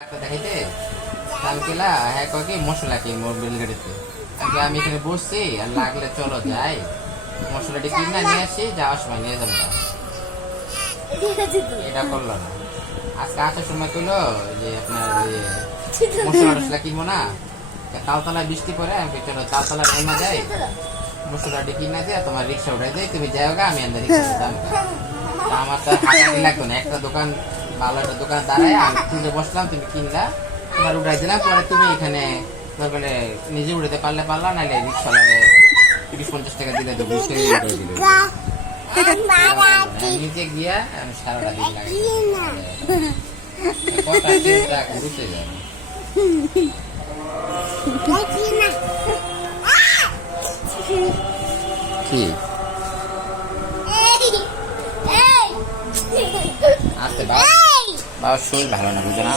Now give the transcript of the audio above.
দেখাইতে কালকেলা হ্যাঁ কি মশলা কি মোবিল গাড়িতে আগে আমি এখানে বসছি আর লাগলে চলো যাই মশলাটি কিনে নিয়ে আসি যাওয়ার সময় নিয়ে যাবো এটা করলো না আজকে আসার সময় কইলো যে আপনার মশলা টসলা কিনবো না তালতলায় বৃষ্টি পরে আমি চলো তালতলা নেমা যাই মশলাটি কিনে দিয়ে তোমার রিক্সা উঠাই দেয় তুমি যাও গা আমি আন্দারি আমার তো হাঁটানি লাগতো না একটা দোকান ভালো একটা দোকান দাঁড়ায় আমি খুঁজে বসলাম তুমি কিনলা তোমার উঠাই দিলাম পরে তুমি এখানে বলে নিজে উঠাতে পারলে পারলা নাহলে রিক্সাওয়ালারে 30-50 টাকা দিলে তো 20 টাকা উঠাই দিলে নিচে গিয়া আমি সারাটা দিন লাগাই কথা চিন্তা ঘুরতে যাই কি আস্তে বাবার শরীর ভালো না বুঝো না